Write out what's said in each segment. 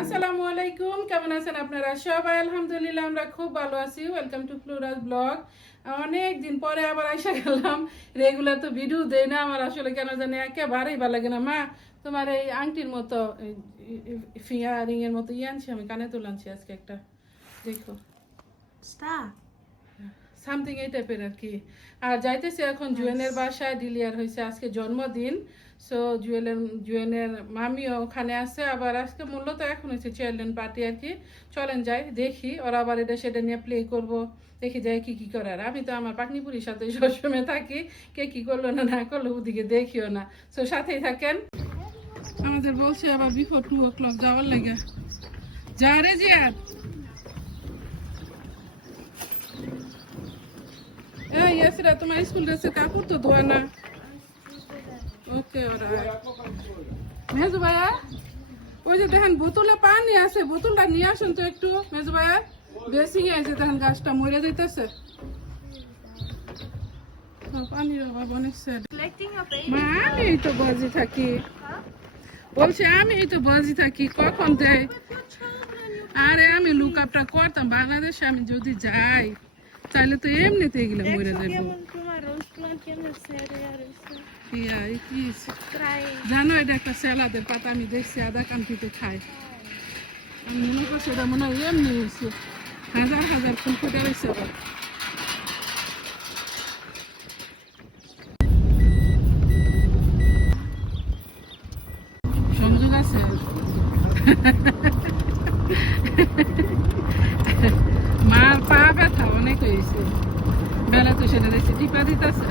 আসসালামু আলাইকুম, কেমন আছেন আপনারা? সবাই আলহামদুলিল্লাহ, আমরা খুব ভালো আছি। ওয়েলকাম টু ফ্লোরাস ব্লগ অনেক দিন পরে আবার আইসা গেলাম। রেগুলার তো ভিডিও দেই না, আমার আসলে কেন জানি একেবারেই ভালো লাগে না। মা, তোমার এই আংটির মতো ফিঙ্গারিং এর মতো ইয়ে আনছি আমি কানে তুলে আনছি আজকে একটা। দেখো। Star. সামথিং এই টাইপের আর কি আর যাইতেছে এখন জুয়েনের বাসায় ডিলিয়ার হয়েছে আজকে জন্মদিন। সো জুয়েলের জুয়েনের মামিও ওখানে আছে। আবার আজকে মূলত এখন হচ্ছে চিলড্রেন পার্টি আর কি চলেন যাই দেখি। ওরা আবার এটা সেটা নিয়ে প্লে করব। দেখি যাই কি কি করে। আর আমি তো আমার পাকনিপুরির সাথে সবসময় থাকি। কে কি করল না না করল ওদিকে দেখিও না। সো সাথেই থাকেন। আমাদের বলছে আবার বিফোর টু ও ক্লক যাওয়ার লাগে। যা রে জিয়াদ। হ্যাঁ ইয়াসিরা তোমার স্কুল ড্রেসে কাপড় তো ধোয়া না। ওকে ওরা। মেজু ভাইয়া ওই যে দেখেন বোতলে পানি আছে বোতলটা নিয়ে আসুন তো একটু মেজু ভাইয়া। বেশি আছে দেখেন গাছটা মরে পানির অভাব অনেক. মা আমি এই তো বাজি থাকি। বলছে আমি এই তো বাজি থাকি কখন দেয়? আরে আমি লুক আপটা করতাম বাংলাদেশে আমি যদি যাই। তাহলে তো এমনিতে এগুলো মরে যাব জানো এটা একটা স্যালাদের পাতা আমি দেখছি আধা কান্তিতে খাই আমি মনে করছি এটা মনে হয় এমনি হয়েছে হাজার হাজার ফুল ফুটে রয়েছে আবার সংযোগ আছে? মার পা ব্যথা অনেক হয়েছে। বেলা তো সেটা দেখছি, টিপা দিতেছে।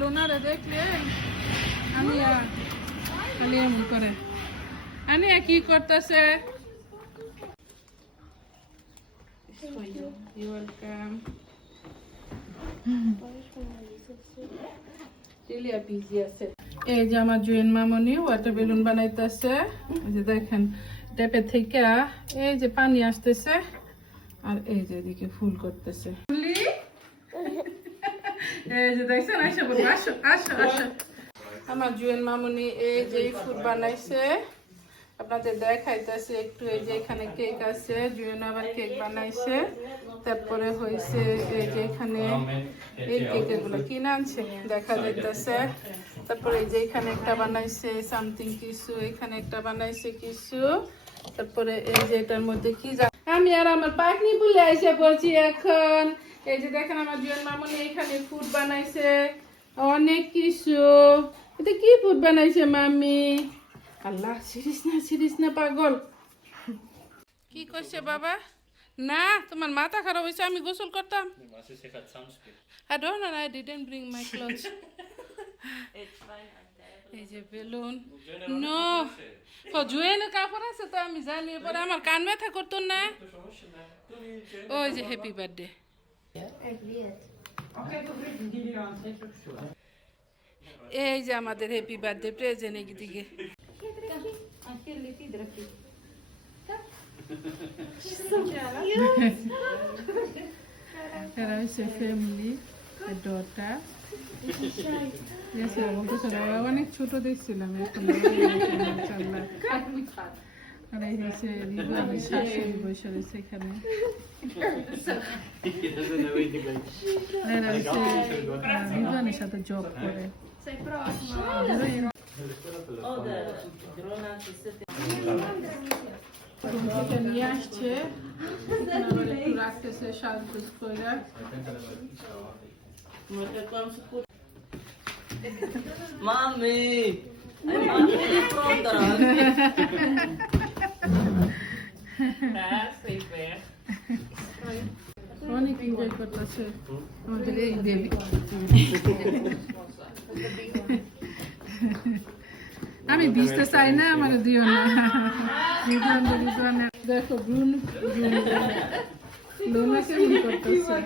লুনারে দেখলে? আমি খালি এমন করে। আনি কি করতেছে? ওয়েলকাম টেলিয়া বিজি আছে এই যে আমার জুয়েন মামনি ওয়াটার বেলুন বানাইতেছে। এই যে দেখেন ট্যাপে থেকে এই যে পানি আসতেছে আর এই যে এদিকে ফুল করতেছে। এই যে দেখছেন আসো আসো আসো আসো। আমার জুয়েন মামনি এই যে ফুল বানাইছে। আপনাদের দেখাইতেছে একটু এই যে এখানে কেক আছে, জুয়েন আবার কেক বানাইছে। তারপরে হয়েছে এই যে এখানে এই কেক এগুলো কিনে আনছে, দেখা যাইতেছে। তারপরে এই যে এখানে একটা বানাইছে সামথিং কিছু, এখানে একটা বানাইছে কিছু। তারপরে এই যে এটার মধ্যে কি আমি আর আমার পাকনি বলে এসে বলছি এখন। এই যে দেখেন আমার জুয়েন মামনি এখানে ফুড বানাইছে, অনেক কিছু। এটা কি ফুড বানাইছে মামি আল্লাহ ছিড়িস না ছিড়িস না পাগল। কি করছে বাবা? না তোমার মাথা খারাপ হয়েছে আমি গোসল করতাম? I don't know, I didn't bring my clothes. এই যে বেলুন। নো ও জুয়েনের কাপড় আছে তো আমি জানি পরে আমার কান ব্যথা করতো না। ওই যে হ্যাপি বার্থডে এই যে আমাদের হ্যাপি বার্থডে প্রেজেন্ট দিকে এরা হচ্ছে ফ্যামিলি ডটার অনেক ছোট দেখছিলাম এখন। আর এই হচ্ছে শাশুড়ি বসে রয়েছে এখানে এরা হচ্ছে আহ, রিবানের সাথে জব করে রুম থেকে নিয়ে আসছে এখানে আবার একটু রাখতেছে সাজগোজ করে Mami! Ay, mami, di pronta. অনেক এনজয় করতেছে আমাদের এই বেবি আমি ভিজতে চাই না আমার দিও না রিদওয়ান রিদওয়ান দেখো ব্রুন ব্রুন লোনা কেমন করতেছে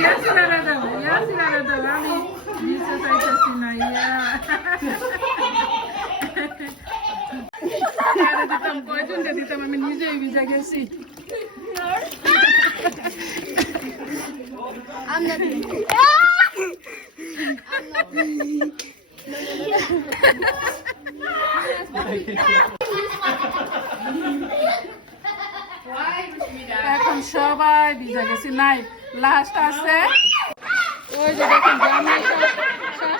ইয়াসিনারা দাও ইয়াসিনারা দাও আমি নিচে চাইতেছি না ইয়া আরে দিতাম দিতাম আমি নিজেই ভিজা গেছি। এখন সবাই ভিজা গেছি। নাই লাস্ট আছে। ওই যে দেখুন জামাই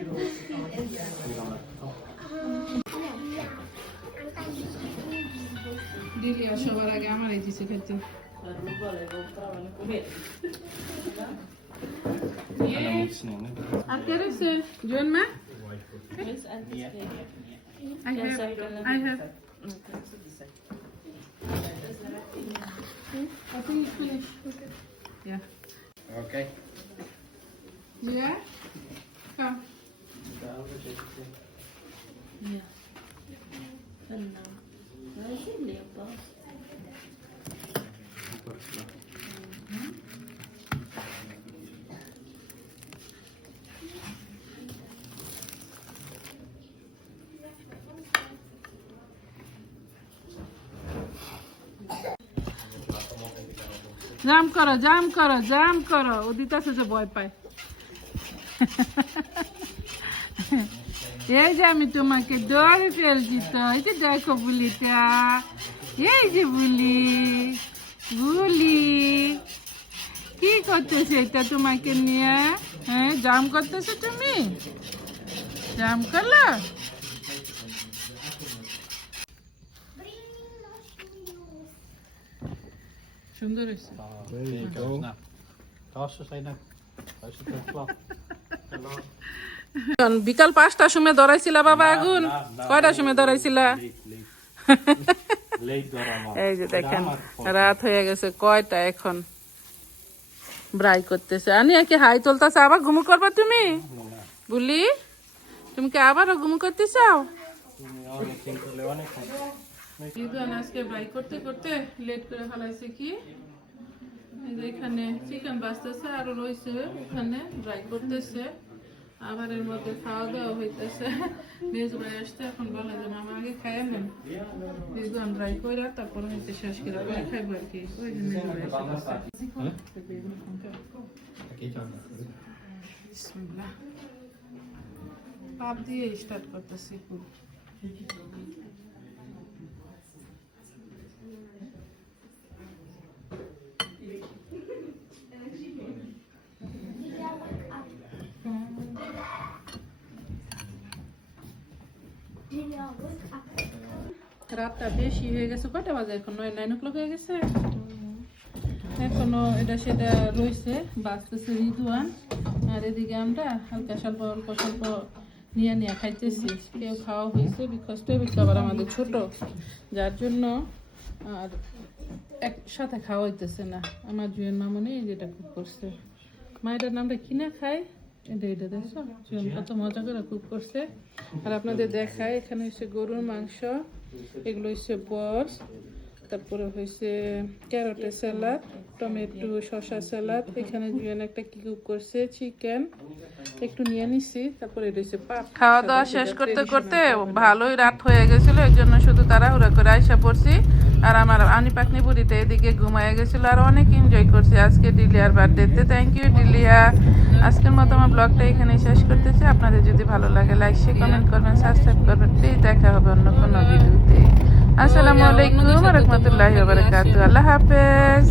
দিলিয়া সবার আগে আমার এই দিছে খেতে আর কে রয়েছে জোন মা I have, I have. I think it's finished. Okay. Yeah. Okay. Yeah? Come. জাম করো জাম করো জাম করো। ও দিতেছে যে ভয় পায়। এই যে আমি তোমাকে দৌড়ে ফেলছি তো, এই যে দেখো বুলিটা। এই যে বুলি বুলি। কি করতেছে এটা তোমাকে নিয়ে? হ্যাঁ জাম করতেছো তুমি? জাম করল সুন্দর হয়েছে There you go. Das ist eine. Das ist Flop. বিকাল পাঁচটার সময় ধরাইছিলা বাবা আগুন? কয়টার সময় ধরাইছিলা? এই যে দেখেন রাত হয়ে গেছে কয়টা এখন? ব্রাই করতেছে। আনি কি হাই তুলতেছে? আবার ঘুমু করবা তুমি? বলি তুমি কি আবারও ঘুমু করতে চাও? রিদওয়ান আজকে ব্রাই করতে করতে লেট করে ফেলাইছে কি? এখানে চিকেন বাঁচতেছে আর রয়েছে ওখানে ড্রাই করতেছে। আবার এর মধ্যে খাওয়া দাওয়া হইতেছে। মেজ ভাই আসতে এখন বলে যে, মামা, আগে খাইয়া নেন। রিদওয়ান ড্রাই করে তারপর হইতে শেষ করে পরে খাইবো আর কি। ওই যে মেজ ভাই পাপ দিয়ে স্টার্ট করতেছি। রাতটা বেশি হয়ে গেছে। কয়টা বাজে এখন? নয় নাইন ক্লক হয়ে গেছে? এখনও এটা সেটা রয়েছে বাঁচতেছে রিদুয়ান। আর এদিকে আমরা হালকা স্বল্প, অল্প স্বল্প নিয়ে নিয়ে খাইতেছি। কেউ খাওয়া হয়েছে বিকজ টেবিল খাবার আমাদের ছোট। যার জন্য আর একসাথে খাওয়া হইতেছে না। আমার জুয়েন মামনি যেটা করছে। মায়ের নামটা কিনা খায়? এটা এটা দেখছ কত মজা করে কুক করছে। আর আপনাদের দেখায় এখানে হচ্ছে গরুর মাংস এগুলো হচ্ছে বস তারপরে হয়েছে ক্যারটের স্যালাড টমেটো শসা স্যালাড এখানে জুয়েন একটা কি কুক করছে চিকেন একটু নিয়ে নিছি তারপরে এটা হচ্ছে পাপ খাওয়া দাওয়া শেষ করতে করতে ভালোই রাত হয়ে গেছিল এর জন্য শুধু তারা তাড়াহুড়া করে আইসা পড়ছি। আর আমার আনি বুড়িটা এদিকে ঘুমায় গেছিল আর অনেক এনজয় করছি। আজকে ডিলিয়ার বার্থডেতে থ্যাংক ইউ ডিলিয়া। আজকের মতো আমার ব্লগটা এখানে শেষ করতেছি। আপনাদের যদি ভালো লাগে লাইক শেয়ার কমেন্ট করবেন সাবস্ক্রাইব করবেন। প্লিজ দেখা হবে অন্য কোনো ভিডিওতে আসসালামু আলাইকুম রহমতুল্লাহ আল্লাহ হাফেজ।